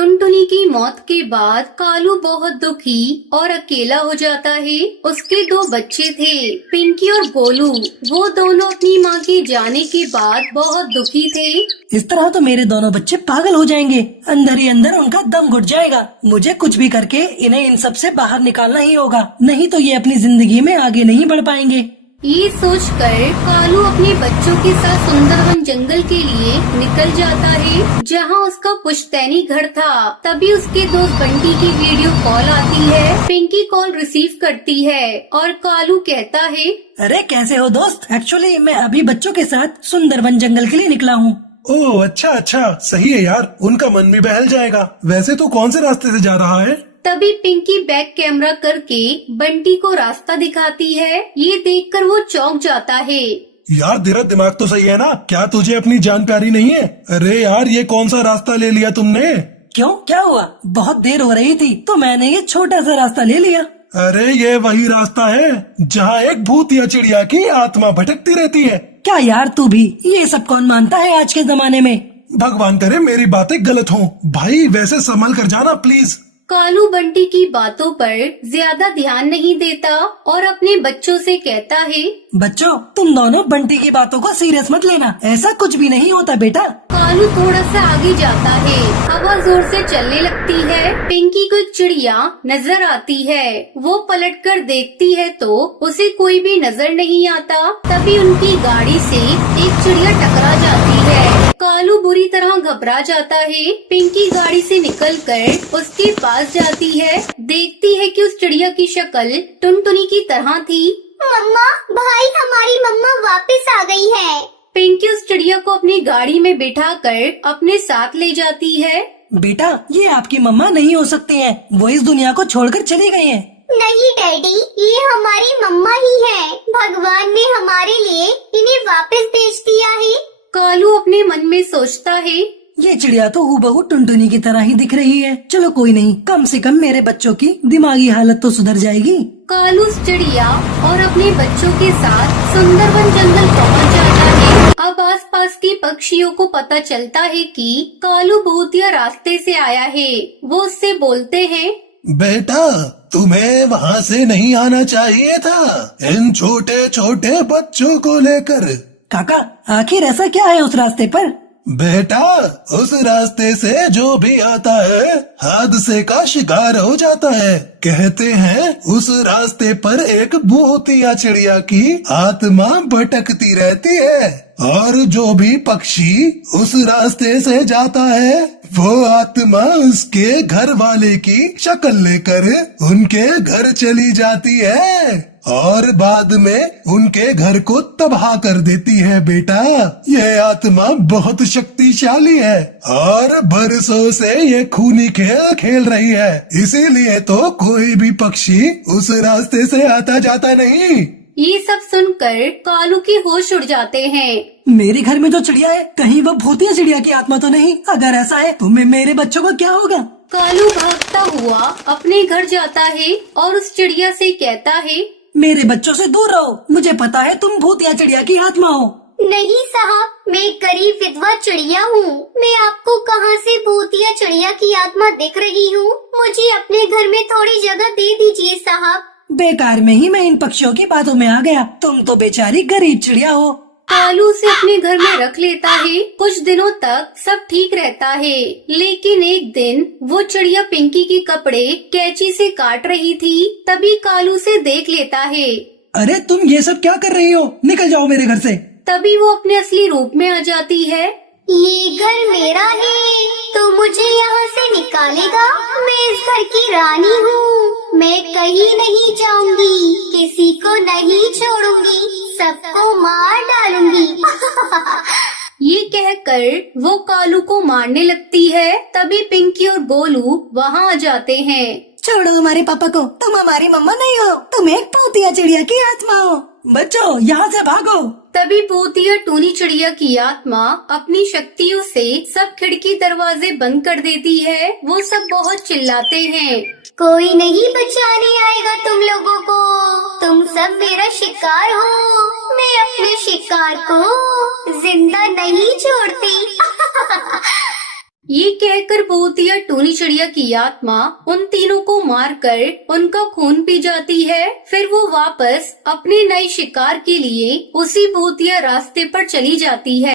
टुनटुनी की मौत के बाद कालू बहुत दुखी और अकेला हो जाता है। उसके दो बच्चे थे, पिंकी और गोलू। वो दोनों अपनी माँ के जाने के बाद बहुत दुखी थे। इस तरह तो मेरे दोनों बच्चे पागल हो जाएंगे, अंदर ही अंदर उनका दम घुट जाएगा। मुझे कुछ भी करके इन्हें इन सब से बाहर निकालना ही होगा, नहीं तो ये अपनी जिंदगी में आगे नहीं बढ़ पाएंगे। ये सोचकर कालू अपने बच्चों के साथ सुंदरवन जंगल के लिए निकल जाता है, जहाँ उसका पुश्तैनी घर था। तभी उसके दोस्त बंटी की वीडियो कॉल आती है। पिंकी कॉल रिसीव करती है और कालू कहता है, अरे कैसे हो दोस्त? एक्चुअली मैं अभी बच्चों के साथ सुंदरवन जंगल के लिए निकला हूँ। ओह अच्छा, सही है यार, उनका मन भी बहल जाएगा। वैसे तो कौन से रास्ते से जा रहा है? तभी पिंकी बैक कैमरा करके बंटी को रास्ता दिखाती है। ये देखकर वो चौंक जाता है। यार तेरा दिमाग तो सही है ना? क्या तुझे अपनी जान प्यारी नहीं है? अरे यार ये कौन सा रास्ता ले लिया तुमने? क्यों, क्या हुआ? बहुत देर हो रही थी तो मैंने ये छोटा सा रास्ता ले लिया। अरे ये वही रास्ता है जहाँ एक भूत या चिड़िया की आत्मा भटकती रहती है। क्या यार तू भी, ये सब कौन मानता है आज के जमाने में? भगवान करे मेरी बातें गलत हों। भाई वैसे संभल कर जाना प्लीज। कालू बंटी की बातों पर ज्यादा ध्यान नहीं देता और अपने बच्चों से कहता है, बच्चों तुम दोनों बंटी की बातों को सीरियस मत लेना, ऐसा कुछ भी नहीं होता बेटा। कालू थोड़ा सा आगे जाता है। हवा जोर से चलने लगती है। पिंकी को एक चिड़िया नजर आती है। वो पलटकर देखती है तो उसे कोई भी नजर नहीं आता। तभी उनकी गाड़ी से एक चिड़िया टकरा जाती है। कालू बुरी तरह घबरा जाता है। पिंकी गाड़ी से निकलकर उसके पास जाती है। देखती है कि उस चिड़िया की शक्ल टुनटुनी की तरह थी। मम्मा, भाई हमारी मम्मा वापस आ गई है। पिंकी उस चिड़िया को अपनी गाड़ी में बिठाकर अपने साथ ले जाती है। बेटा ये आपकी मम्मा नहीं हो सकती हैं, वो इस दुनिया को छोड़कर चली गई हैं। नहीं डैडी, ये हमारी मम्मा ही है। भगवान ने हमारे लिए इन्हें वापस भेज दिया है। कालू अपने मन में सोचता है, ये चिड़िया तो हूबहू टुनटुनी की तरह ही दिख रही है। चलो कोई नहीं, कम से कम मेरे बच्चों की दिमागी हालत तो सुधर जाएगी। कालू उस चिड़िया और अपने बच्चों के साथ सुंदरवन जंगल पहुंच जाता है। अब आसपास के पक्षियों को पता चलता है कि कालू भूतिया रास्ते से आया है। वो उससे बोलते हैं, बेटा तुम्हें वहाँ से नहीं आना चाहिए था, इन छोटे छोटे बच्चों को लेकर। काका आखिर ऐसा क्या है उस रास्ते पर? बेटा उस रास्ते से जो भी आता है हादसे का शिकार हो जाता है। कहते हैं उस रास्ते पर एक भूत या चिड़िया की आत्मा भटकती रहती है, और जो भी पक्षी उस रास्ते से जाता है वो आत्मा उसके घर वाले की शक्ल लेकर उनके घर चली जाती है और बाद में उनके घर को तबाह कर देती है। बेटा यह आत्मा बहुत शक्तिशाली है और बरसों से ये खूनी खेल खेल रही है, इसीलिए तो कोई भी पक्षी उस रास्ते से आता जाता नहीं। ये सब सुनकर कालू के होश उड़ जाते हैं। मेरे घर में जो चिड़िया है, कहीं वो भूतिया चिड़िया की आत्मा तो नहीं? अगर ऐसा है तो मेरे बच्चों को क्या होगा? कालू भागता हुआ अपने घर जाता है और उस चिड़िया से कहता है, मेरे बच्चों से दूर रहो, मुझे पता है तुम भूतिया चिड़िया की आत्मा हो। नहीं साहब, मैं गरीब विधवा चिड़िया हूँ। मैं आपको कहाँ से भूतिया चिड़िया की आत्मा दिख रही हूँ? मुझे अपने घर में थोड़ी जगह दे दीजिए साहब। बेकार में ही मैं इन पक्षियों की बातों में आ गया, तुम तो बेचारी गरीब चिड़िया हो। कालू उसे अपने घर में रख लेता है। कुछ दिनों तक सब ठीक रहता है, लेकिन एक दिन वो चिड़िया पिंकी के कपड़े कैंची से काट रही थी। तभी कालू से देख लेता है। अरे तुम ये सब क्या कर रही हो? निकल जाओ मेरे घर से। तभी वो अपने असली रूप में आ जाती है। ये घर मेरा है तो मुझे यहाँ से निकालेगा? मैं इस घर की रानी हूँ। मैं कहीं नहीं जाऊंगी, किसी को नहीं छोड़ूंगी, सबको मार डालूंगी। ये कहकर वो कालू को मारने लगती है। तभी पिंकी और गोलू वहाँ आ जाते हैं। छोड़ो हमारे पापा को, तुम हमारी मम्मा नहीं हो, तुम एक भूतिया चिड़िया की आत्मा हो। बच्चों यहाँ से भागो। तभी भूतिया टूनी चिड़िया की आत्मा अपनी शक्तियों से सब खिड़की दरवाजे बंद कर देती है। वो सब बहुत चिल्लाते हैं, कोई नहीं बचाने आएगा तुम लोगों को, तुम सब मेरा शिकार हो। मैं अपने शिकार को जिंदा नहीं छोड़ती। ये कहकर भूतिया टूनी चिड़िया की आत्मा उन तीनों को मारकर उनका खून पी जाती है। फिर वो वापस अपने नए शिकार के लिए उसी भूतिया रास्ते पर चली जाती है।